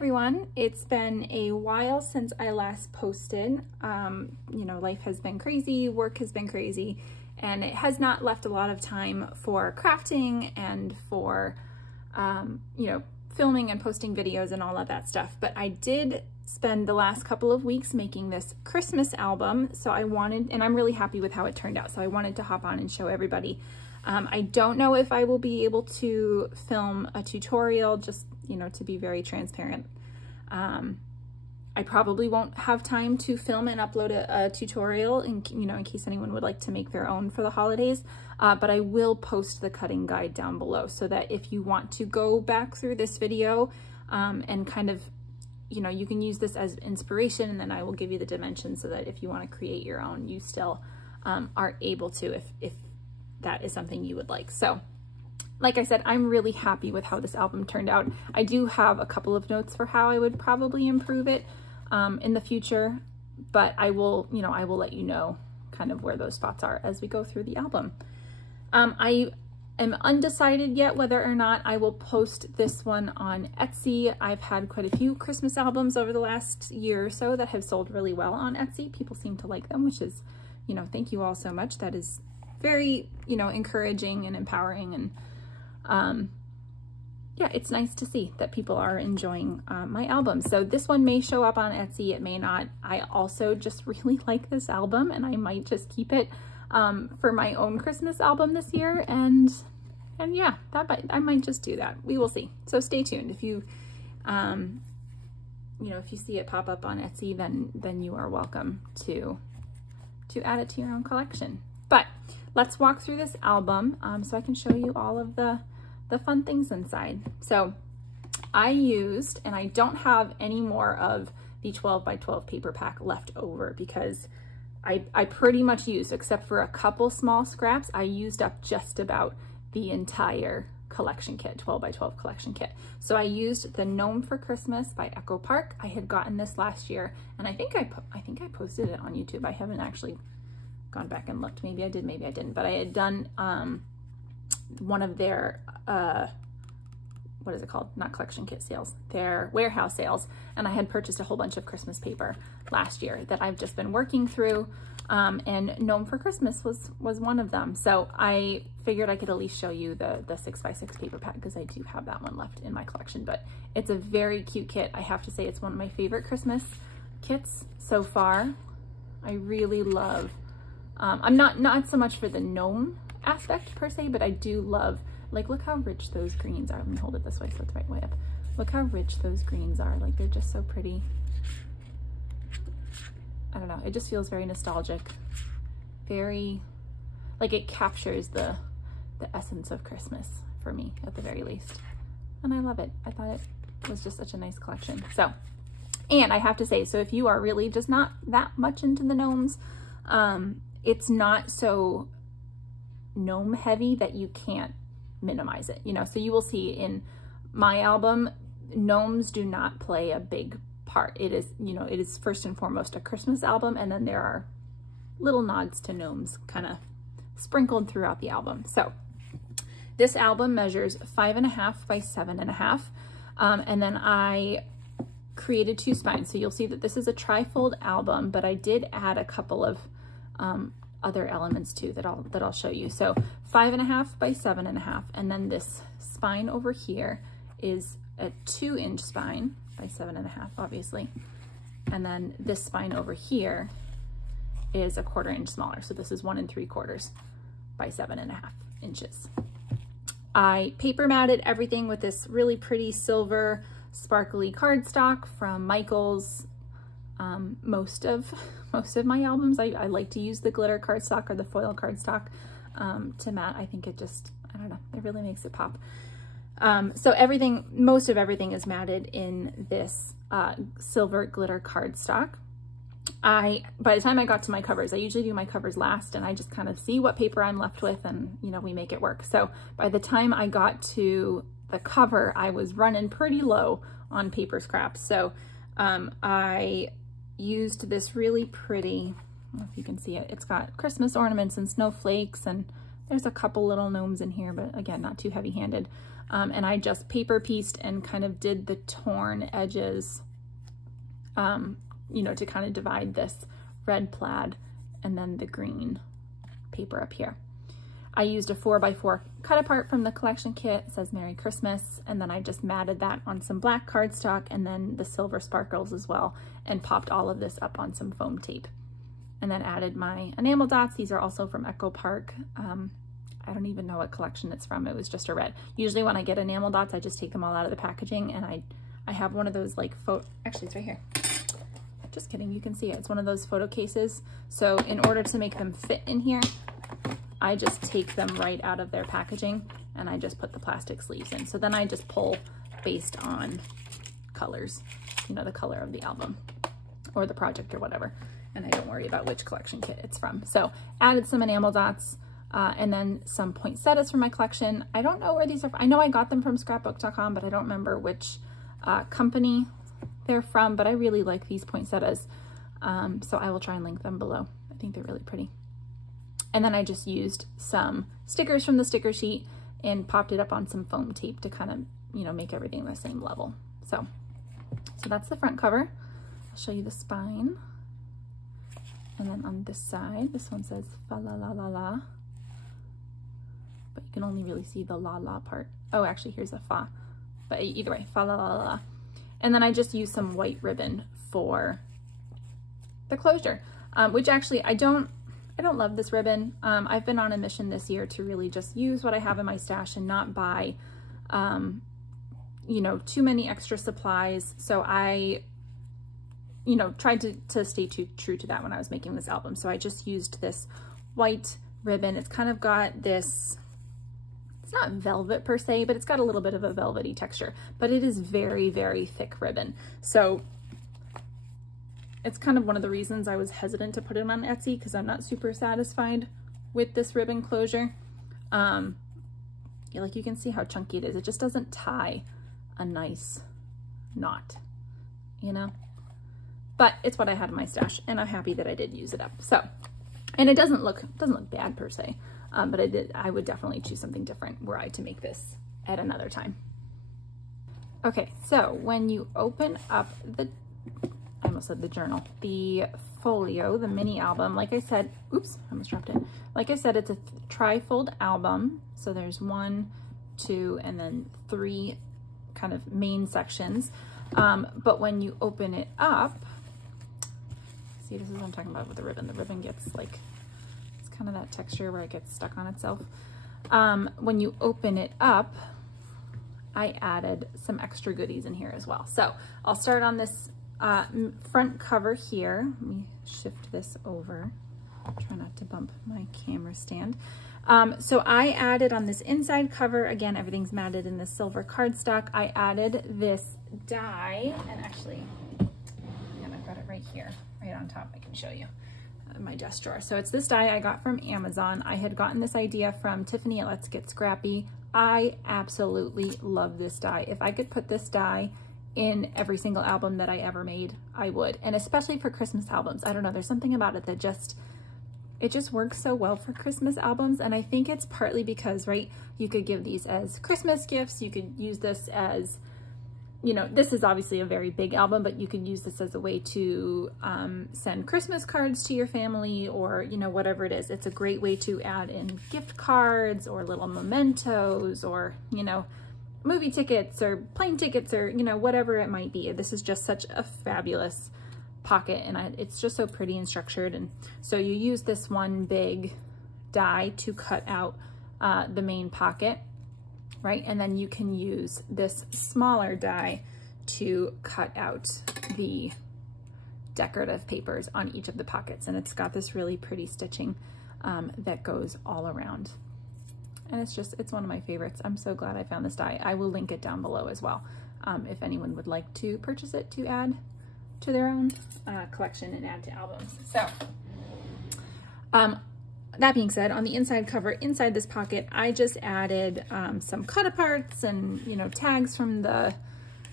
everyone. It's been a while since I last posted. You know, life has been crazy, work has been crazy, and it has not left a lot of time for crafting and for, you know, filming and posting videos and all of that stuff. But I did spend the last couple of weeks making this Christmas album. So I wanted, and I'm really happy with how it turned out. So I wanted to hop on and show everybody. I don't know if I will be able to film a tutorial, just, you know, to be very transparent. I probably won't have time to film and upload a tutorial in case anyone would like to make their own for the holidays. But I will post the cutting guide down below so that if you want to go back through this video and kind of, you know, you can use this as inspiration, and then I will give you the dimensions so that if you want to create your own, you still are able to if that is something you would like. So like I said, I'm really happy with how this album turned out. I do have a couple of notes for how I would probably improve it in the future, but I will, you know, I will let you know kind of where those spots are as we go through the album. I am undecided yet whether or not I will post this one on Etsy. I've had quite a few Christmas albums over the last year or so that have sold really well on Etsy. People seem to like them, which is, you know, thank you all so much. That is very, you know, encouraging and empowering, and yeah, it's nice to see that people are enjoying my album. So this one may show up on Etsy, it may not. I also just really like this album, and I might just keep it for my own Christmas album this year, and yeah, I might just do that. We will see. So stay tuned. If you, you know, if you see it pop up on Etsy, then you are welcome to add it to your own collection. But let's walk through this album so I can show you all of the fun things inside. So I used, and I don't have any more of the 12 by 12 paper pack left over because I pretty much used, except for a couple small scraps, I used up just about the entire collection kit, 12 by 12 collection kit. So I used the Gnome for Christmas by Echo Park. I had gotten this last year, and I think I posted it on YouTube. I haven't actually gone back and looked. Maybe I did, maybe I didn't, but I had done one of their what is it called? Not collection kit sales, their warehouse sales, and I had purchased a whole bunch of Christmas paper last year that I've just been working through, and Gnome for Christmas was one of them. So I figured I could at least show you the 6x6 paper pack because I do have that one left in my collection. But it's a very cute kit. I have to say it's one of my favorite Christmas kits so far. I really love, I'm not so much for the gnome aspect per se, but I do love, like, look how rich those greens are. Let me hold it this way so it's right way up. Look how rich those greens are. Like, they're just so pretty. I don't know, it just feels very nostalgic. Very, like, it captures the essence of Christmas for me at the very least. And I love it. I thought it was just such a nice collection. So, and I have to say, so if you are really just not that much into the gnomes, it's not so gnome heavy that you can't minimize it, you know. So you will see in my album, gnomes do not play a big part. It is, you know, it is first and foremost a Christmas album, and then there are little nods to gnomes kind of sprinkled throughout the album. So this album measures 5.5 by 7.5, and then I created 2 spines. So you'll see that this is a trifold album, but I did add a couple of other elements too that I'll show you. So 5.5 by 7.5, and then this spine over here is a 2-inch spine by 7.5, obviously, and then this spine over here is a 1/4 inch smaller. So this is 1 3/4 by 7.5 inches. I paper matted everything with this really pretty silver sparkly cardstock from Michaels. Most of my albums, I like to use the glitter cardstock or the foil cardstock to matte. I think it just, I don't know, it really makes it pop. So most of everything is matted in this silver glitter cardstock. By the time I got to my covers, I usually do my covers last, and I just kind of see what paper I'm left with, and, you know, we make it work. So by the time I got to the cover, I was running pretty low on paper scraps. So I used this really pretty, I don't know if you can see it, it's got Christmas ornaments and snowflakes, and There's a couple little gnomes in here, but again, not too heavy-handed. And I just paper pieced and kind of did the torn edges, you know, to kind of divide this red plaid and then the green paper up here. I used a 4x4 cut apart from the collection kit. It says Merry Christmas. And then I just matted that on some black cardstock and then the silver sparkles as well, and popped all of this up on some foam tape. And then added my enamel dots. These are also from Echo Park. I don't even know what collection it's from. It was just a red. Usually when I get enamel dots, I just take them all out of the packaging, and I have one of those like actually it's right here. Just kidding, you can see it. It's one of those photo cases. So in order to make them fit in here, I just take them right out of their packaging and I just put the plastic sleeves in. So then I just pull based on colors, you know, the color of the album or the project or whatever. And I don't worry about which collection kit it's from. So added some enamel dots and then some poinsettias from my collection. I don't know where these are. I know I got them from scrapbook.com, but I don't remember which company they're from, but I really like these poinsettias. So I will try and link them below. I think they're really pretty. And then I just used some stickers from the sticker sheet and popped it up on some foam tape to kind of, you know, make everything the same level. So that's the front cover. I'll show you the spine. And then on this side, this one says fa la la la la, but you can only really see the la la part. Oh, actually here's a fa, but either way, fa la la la. And then I just used some white ribbon for the closure, which actually I don't love this ribbon. I've been on a mission this year to really just use what I have in my stash and not buy, you know, too many extra supplies. So I, you know, tried to stay true to that when I was making this album. So I just used this white ribbon. It's kind of got this, it's not velvet per se, but it's got a little bit of a velvety texture, but it is very, very thick ribbon. So it's kind of one of the reasons I was hesitant to put it on Etsy, because I'm not super satisfied with this ribbon closure. Yeah, like you can see how chunky it is. It just doesn't tie a nice knot, you know? But it's what I had in my stash, and I'm happy that I did use it up. So, and it doesn't look bad per se, but I would definitely choose something different were I to make this at another time. Okay, so when you open up I almost said the journal, the folio, the mini album, like I said, oops, I almost dropped it. Like I said, it's a tri-fold album. So there's 1, 2, and then 3 kind of main sections. But when you open it up, see, this is what I'm talking about with the ribbon. The ribbon gets like, it's kind of that texture where it gets stuck on itself. When you open it up, I added some extra goodies in here as well. So I'll start on this front cover here. Let me shift this over. Try not to bump my camera stand. So I added on this inside cover, again, everything's matted in the silver cardstock. I added this die, and actually, again, I've got it right here, right on top. I can show you my desk drawer. So it's this die I got from Amazon. I had gotten this idea from Tiffany at Let's Get Scrappy. I absolutely love this die. If I could put this die in every single album that I ever made, I would. And especially for Christmas albums. I don't know, there's something about it that it just works so well for Christmas albums. And I think it's partly because, right, you could give these as Christmas gifts. You could use this as, you know, this is obviously a very big album, but you could use this as a way to send Christmas cards to your family, or, you know, whatever it is. It's a great way to add in gift cards or little mementos, or, you know, movie tickets or plane tickets, or, you know, whatever it might be. This is just such a fabulous pocket, and it's just so pretty and structured. And so you use this one big die to cut out the main pocket, right? And then you can use this smaller die to cut out the decorative papers on each of the pockets. And it's got this really pretty stitching that goes all around. And it's one of my favorites. I'm so glad I found this die. I will link it down below as well, if anyone would like to purchase it to add to their own collection and add to albums. So that being said, on the inside cover, inside this pocket, I just added some cut aparts and, you know, tags from the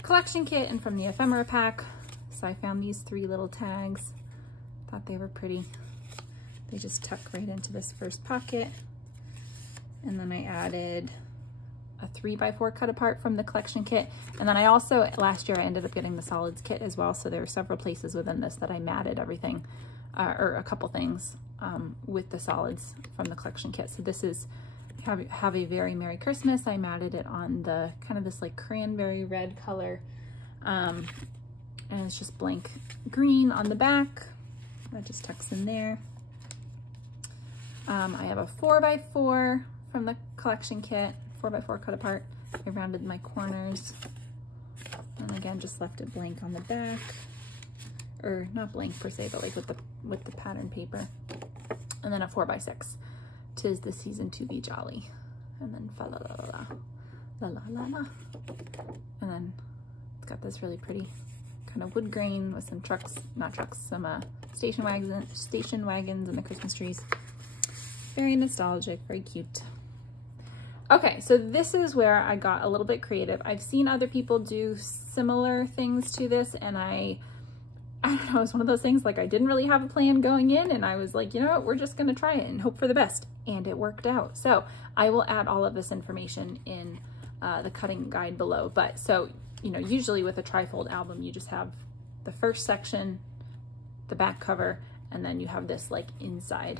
collection kit and from the ephemera pack. So I found these 3 little tags. Thought they were pretty. They just tuck right into this first pocket. And then I added a 3x4 cut apart from the collection kit. And then I also, last year I ended up getting the solids kit as well. So there were several places within this that I matted everything, or a couple things with the solids from the collection kit. So this is Have a Very Merry Christmas. I matted it on the kind of this like cranberry red color. And it's just blank green on the back. That just tucks in there. I have a 4x4 from the collection kit, 4x4 cut apart. I rounded my corners. And again, just left it blank on the back. Or not blank per se, but like with the pattern paper. And then a 4x6. 'Tis the season to be jolly. And then fa la la la la la la la. And then it's got this really pretty kind of wood grain with some trucks, not trucks, some station wagons and the Christmas trees. Very nostalgic, very cute. Okay, so this is where I got a little bit creative. I've seen other people do similar things to this, and I don't know, it's one of those things like I didn't really have a plan going in, and I was like, you know what, we're just gonna try it and hope for the best, and it worked out. So I will add all of this information in the cutting guide below. But so, you know, usually with a trifold album, you just have the first section, the back cover, and then you have this like inside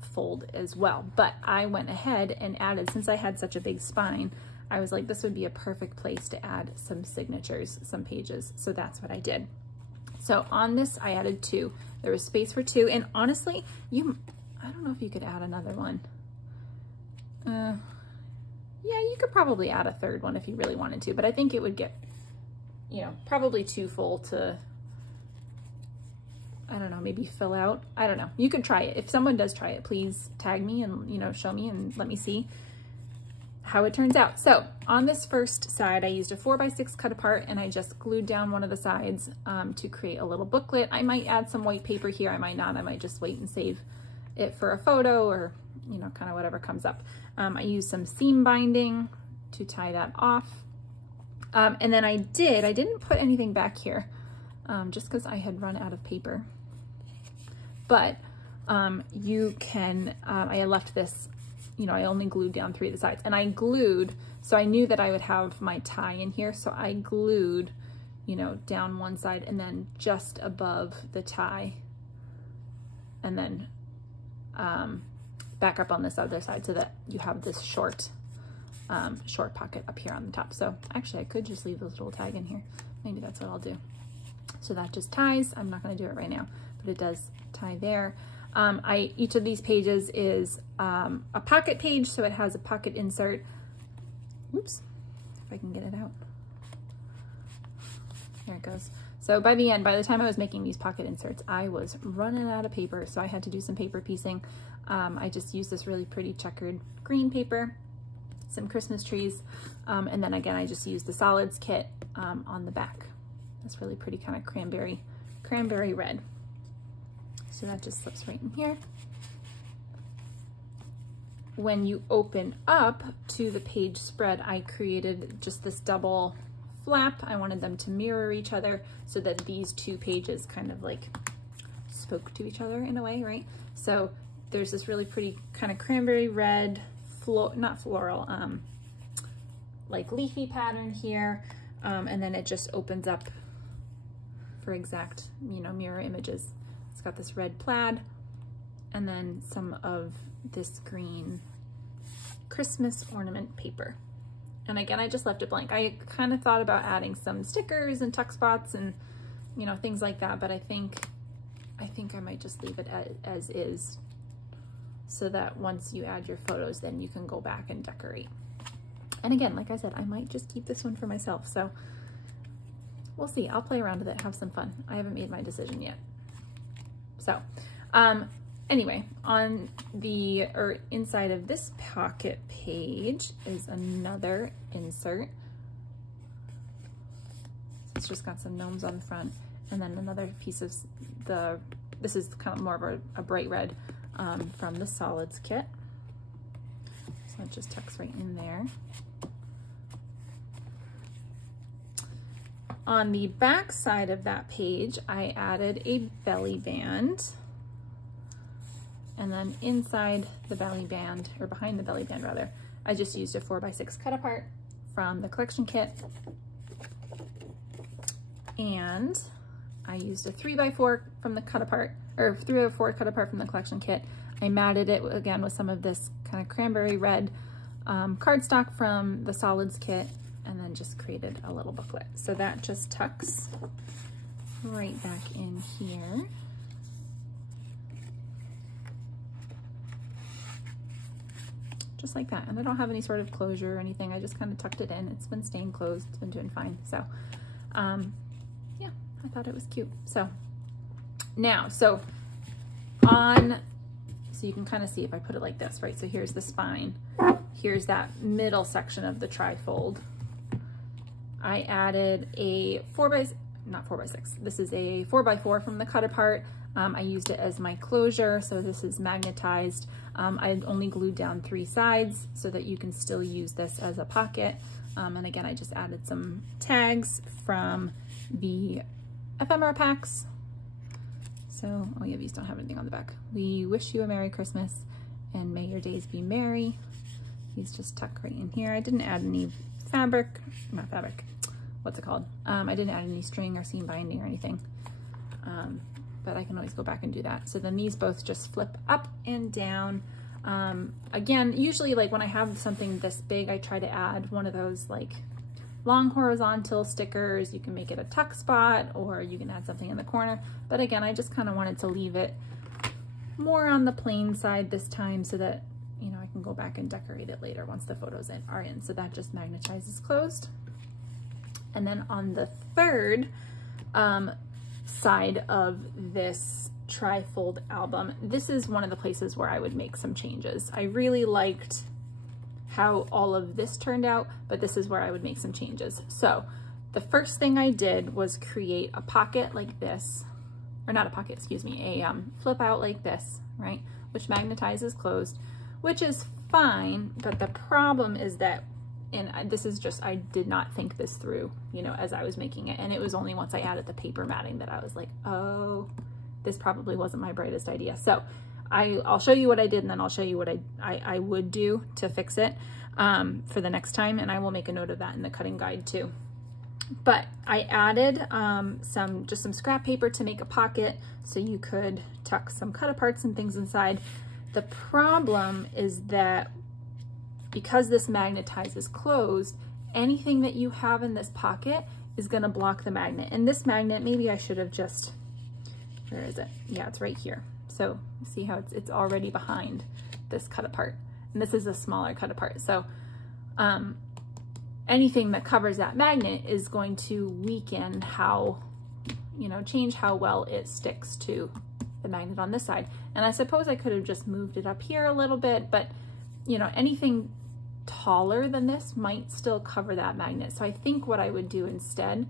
fold as well. But I went ahead and added, since I had such a big spine, I was like, this would be a perfect place to add some signatures, some pages. So that's what I did. So on this, I added 2. There was space for 2. And honestly, I don't know if you could add another one. Yeah, you could probably add a 3rd one if you really wanted to, but I think it would get, you know, probably too full to, I don't know, maybe fill out. I don't know. You could try it. If someone does try it, please tag me and, you know, show me and let me see how it turns out. So on this first side, I used a 4x6 cut apart, and I just glued down one of the sides to create a little booklet. I might add some white paper here. I might not. I might just wait and save it for a photo, or, you know, kind of whatever comes up. I used some seam binding to tie that off. And then I didn't put anything back here just because I had run out of paper. But you can, I left this, you know, I only glued down 3 of the sides, and I glued, so I knew that I would have my tie in here. So I glued, you know, down one side and then just above the tie, and then back up on this other side so that you have this short pocket up here on the top. So actually I could just leave this little tag in here. Maybe that's what I'll do. So that just ties. I'm not going to do it right now, but it does tie there. Each of these pages is a pocket page, so it has a pocket insert. Oops, if I can get it out. There it goes. So by the end, by the time I was making these pocket inserts, I was running out of paper, so I had to do some paper piecing. I just used this really pretty checkered green paper, some Christmas trees, and then again, I just used the solids kit on the back. This really pretty kind of cranberry red. So that just slips right in here. When you open up to the page spread, I created just this double flap. I wanted them to mirror each other so that these 2 pages kind of like spoke to each other in a way, right? So there's this really pretty kind of cranberry red, not floral, like leafy pattern here. And then it just opens up for exact, you know, mirror images. It's got this red plaid and then some of this green Christmas ornament paper. And again, I just left it blank. I kind of thought about adding some stickers and tuck spots and, you know, things like that, but I think I might just leave it as is, so that once you add your photos, then you can go back and decorate. And again, like I said, I might just keep this one for myself. So we'll see. I'll play around with it, have some fun. I haven't made my decision yet. So anyway, on the, or inside of this pocket page is another insert. So it's just got some gnomes on the front, and then another piece of this is kind of more of a bright red from the solids kit. So it just tucks right in there. On the back side of that page, I added a belly band. And then inside the belly band, or behind the belly band rather, I just used a 4x6 cut apart from the collection kit. And I used a 3x4 from the cut apart, or 3x4 cut apart from the collection kit. I matted it again with some of this kind of cranberry red cardstock from the solids kit, and then just created a little booklet. So that just tucks right back in here. Just like that. And I don't have any sort of closure or anything. I just kind of tucked it in. It's been staying closed. It's been doing fine. So yeah, I thought it was cute. So now, so you can kind of see if I put it like this, right? So here's the spine. Here's that middle section of the trifold. I added a not 4x6. This is a 4x4 from the cut apart. I used it as my closure. So this is magnetized. I only glued down 3 sides so that you can still use this as a pocket. And again, I just added some tags from the ephemera packs. So, oh yeah, these don't have anything on the back. We wish you a Merry Christmas and may your days be merry. These just tuck right in here. I didn't add any not fabric, what's it called? I didn't add any string or seam binding or anything. But I can always go back and do that. So then these both just flip up and down. Again, usually like when I have something this big, I try to add one of those like long horizontal stickers. You can make it a tuck spot, or you can add something in the corner. But again, I just kind of wanted to leave it more on the plain side this time so that, you know, I can go back and decorate it later once the photos are in. So that just magnetizes closed. And then on the third side of this trifold album, this is one of the places where I would make some changes. I really liked how all of this turned out, but this is where I would make some changes. So the first thing I did was create a pocket like this, or not a pocket, excuse me, a flip out like this, right? Which magnetizes closed, which is fine, but the problem is that, and this is just, I did not think this through, you know, as I was making it. And it was only once I added the paper matting that I was like, oh, this probably wasn't my brightest idea. So I'll show you what I did, and then I'll show you what I would do to fix it for the next time. And I will make a note of that in the cutting guide too. But I added just some scrap paper to make a pocket so you could tuck some cut aparts and things inside. The problem is that because this magnetizes closed, anything that you have in this pocket is going to block the magnet. And this magnet, maybe I should have just, where is it? Yeah, it's right here. So see how it's already behind this cut apart. And this is a smaller cut apart. So anything that covers that magnet is going to weaken how, you know, change how well it sticks to the magnet on this side. And I suppose I could have just moved it up here a little bit, but you know, anything taller than this might still cover that magnet. So I think what I would do instead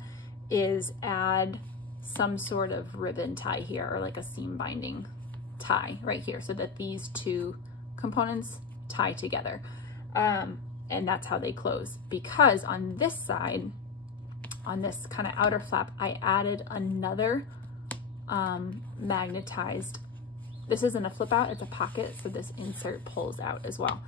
is add some sort of ribbon tie here, or like a seam binding tie right here, so that these two components tie together. And that's how they close. Because on this side, on this kind of outer flap, I added another magnetized, this isn't a flip out, it's a pocket, so this insert pulls out as well.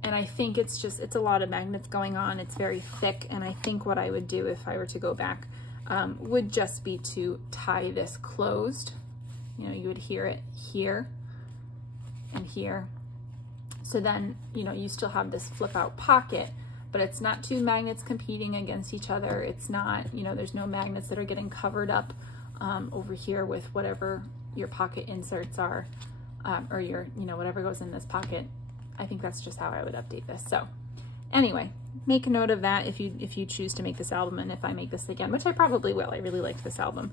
And I think it's a lot of magnets going on. It's very thick, and I think what I would do if I were to go back would just be to tie this closed. You know, you would hear it here and here. So then, you know, you still have this flip out pocket, but it's not two magnets competing against each other. It's not, you know, there's no magnets that are getting covered up over here with whatever your pocket inserts are, or your, you know, whatever goes in this pocket. I think that's just how I would update this. So anyway, make a note of that if you choose to make this album, and if I make this again, which I probably will, I really liked this album,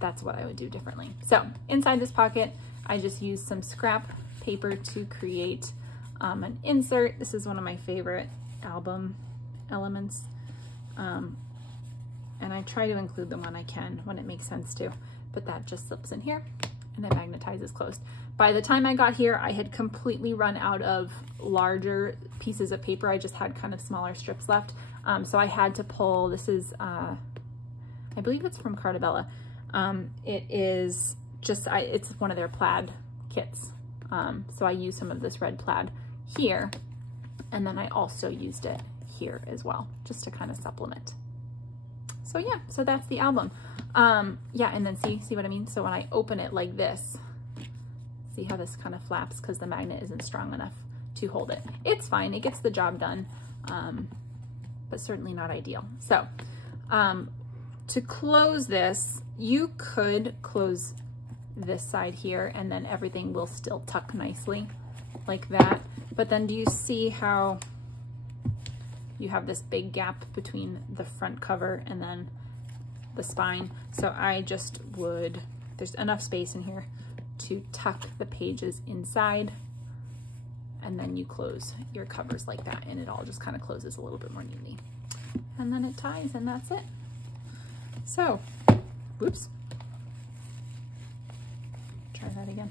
that's what I would do differently. So inside this pocket, I just used some scrap paper to create an insert. This is one of my favorite album elements, and I try to include them when I can, when it makes sense to, but that just slips in here and it magnetizes closed. By the time I got here, I had completely run out of larger pieces of paper. I just had kind of smaller strips left. So I had to pull, this is, I believe it's from Cartabella. It is just, it's one of their plaid kits. So I used some of this red plaid here, and then I also used it here as well, just to kind of supplement. So yeah, so that's the album. Yeah, and then see what I mean? So when I open it like this, see how this kind of flaps because the magnet isn't strong enough to hold it. It's fine, it gets the job done, but certainly not ideal. So to close this, you could close this side here and then everything will still tuck nicely like that. But then do you see how you have this big gap between the front cover and then the spine? So I just would, there's enough space in here to tuck the pages inside, and then you close your covers like that, and it all just kind of closes a little bit more neatly. And then it ties, and that's it. So, whoops. Try that again.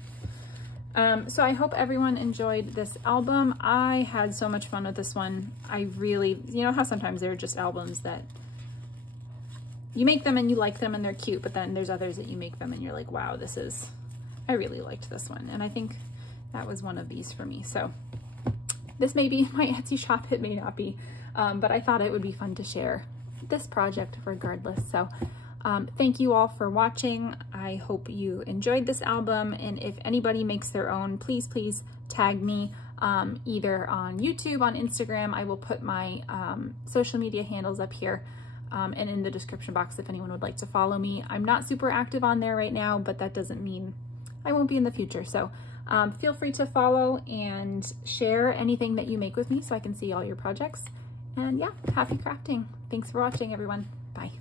So I hope everyone enjoyed this album. I had so much fun with this one. I really, you know how sometimes there are just albums that you make them and you like them and they're cute, but then there's others that you make them and you're like, wow, I really liked this one. And I think that was one of these for me. So this may be my Etsy shop, it may not be, but I thought it would be fun to share this project regardless. So thank you all for watching. I hope you enjoyed this album, and if anybody makes their own, please tag me either on YouTube, on Instagram. I will put my social media handles up here and in the description box if anyone would like to follow me. I'm not super active on there right now, but that doesn't mean I won't be in the future. So feel free to follow and share anything that you make with me so I can see all your projects. And yeah, happy crafting. Thanks for watching, everyone. Bye.